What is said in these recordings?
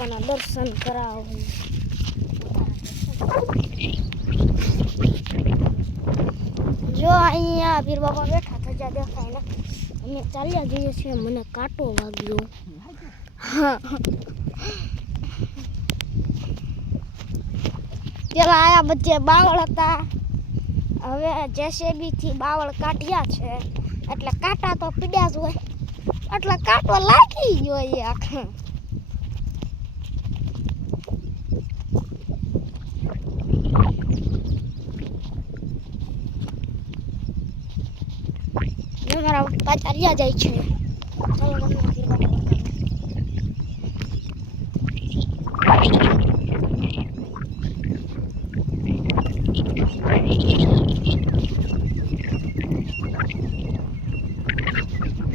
બાપાના દર્શન કરાવું. જો અહીંયા પીર બાપા બેઠા થજા દેખાય ને અમે ચાલ્યા જઈએ છીએ. મને કાંટો વાગ્યો. પેલા આયા બધે બાવળ હતા, હવે જેસીબી થી બાવળ કાઢ્યા છે એટલે કાંટા તો પીડ્યા જ હોય, એટલે કાંટો લાગી ગયો આખા. મારા પપ્પા ચાલ્યા જાય છે. ચાલો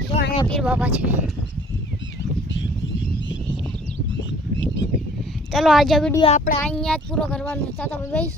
જો અહીંયા પીર બાબા છે. ચલો આજે વિડીયો આપણે અહીંયા જ પૂરો કરવાનો છે. તમે બેસ